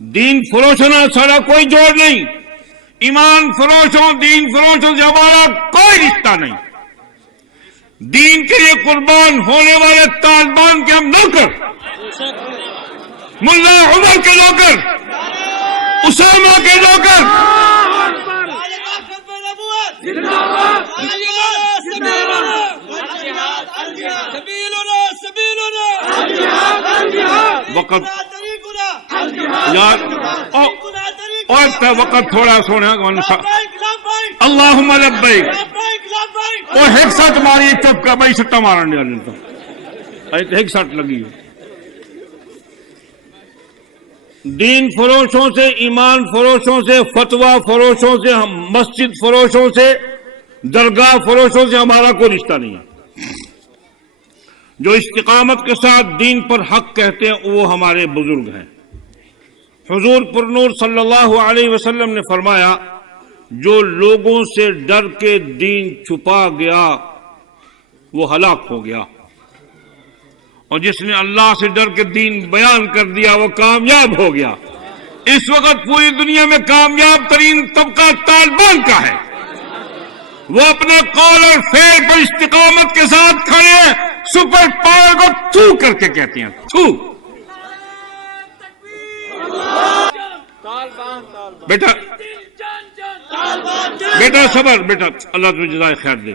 دین فروشوں سارا کوئی جوڑ نہیں، ایمان فروشوں دین فروشوں سے ہمارا کوئی رشتہ نہیں۔ دین کے لیے قربان ہونے والے طالبان کے ہم نوکر، ملا عمر کے نوکر، اسامہ کے نوکر، وقت یار اور وقت تھوڑا سونا اللہم لبیک اور ایک سٹ ماری چپ کا بھائی سٹا مارن ایک سٹ لگی۔ دین فروشوں سے، ایمان فروشوں سے، فتویٰ فروشوں سے، مسجد فروشوں سے، درگاہ فروشوں سے ہمارا کوئی رشتہ نہیں ہے۔ جو استقامت کے ساتھ دین پر حق کہتے ہیں وہ ہمارے بزرگ ہیں۔ حضور پر نور صلی اللہ علیہ وسلم نے فرمایا جو لوگوں سے ڈر کے دین چھپا گیا وہ ہلاک ہو گیا، اور جس نے اللہ سے ڈر کے دین بیان کر دیا وہ کامیاب ہو گیا۔ اس وقت پوری دنیا میں کامیاب ترین طبقہ طالبان کا ہے، وہ اپنے قول اور فعل پر استقامت کے ساتھ کھڑے ہیں، سپر پاور کو تھو کر کے کہتے ہیں تھو۔ بیٹا صبر، بیٹا اللہ تجھے جزائے خیر دے۔